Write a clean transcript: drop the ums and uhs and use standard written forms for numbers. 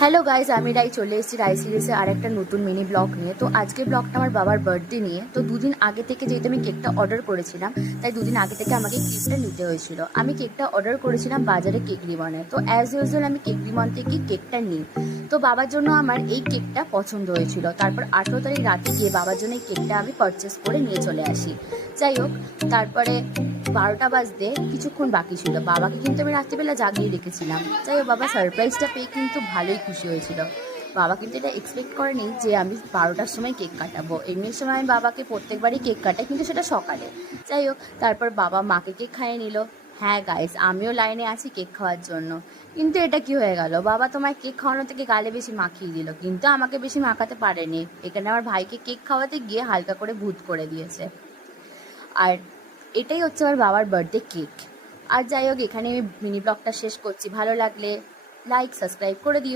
Hello guys, আমি রাই চলে এসেছি রাই সিরিজে আর একটা নতুন মিনি ব্লগ নিয়ে। তো আজকের ব্লগটা আমার বাবার বার্থডে নিয়ে। তো দুদিন আগে থেকে যেহেতু আমি কেকটা অর্ডার করেছিলাম, তাই দুদিন আগে থেকে আমাকে কেকটা নিতে হয়েছিল। আমি কেকটা অর্ডার করেছিলাম বাজারে কেক রিবনে। তো অ্যাজ ইউজুয়াল আমি কেক রিবন থেকে কেকটা নিই। তো বাবার জন্য আমার এই কেকটা পছন্দ হয়েছিল। তারপর 18 তারিখ রাতে গিয়ে বাবার জন্য এই কেকটা আমি পারচেস করে নিয়ে চলে আসি। যাই হোক, তারপরে 12টা বাজতে কিছুক্ষণ বাকি ছিল। বাবাকে কিন্তু আমি রাত্রিবেলা জাগিয়ে রেখেছিলাম। যাই হোক, বাবা সারপ্রাইজটা পেয়ে কিন্তু ভালোই খুশি হয়েছিল। বাবা কিন্তু এটা এক্সপেক্ট করেনি যে আমি 12টার সময় কেক কাটাবো। এমনির সময় আমি বাবাকে প্রত্যেকবারই কেক কাটাই, কিন্তু সেটা সকালে। যাই হোক, তারপর বাবা মাকে কেক খাইয়ে নিল। হ্যাঁ গাইস, আমিও লাইনে আছি কেক খাওয়ার জন্য। কিন্তু এটা কি হয়ে গেল, বাবা তোমায় কেক খাওয়ানো থেকে গালে বেশি মাখিয়ে দিল, কিন্তু আমাকে বেশি মাখাতে পারেনি। এখানে আমার ভাইকে কেক খাওয়াতে গিয়ে হালকা করে ভূত করে দিয়েছে। আর এটাই হচ্ছে আমার বাবার বার্থডে কেক। আর যাই হোক, এখানে আমি মিনি ব্লগটা শেষ করছি। ভালো লাগলে লাইক সাবস্ক্রাইব করে দিও।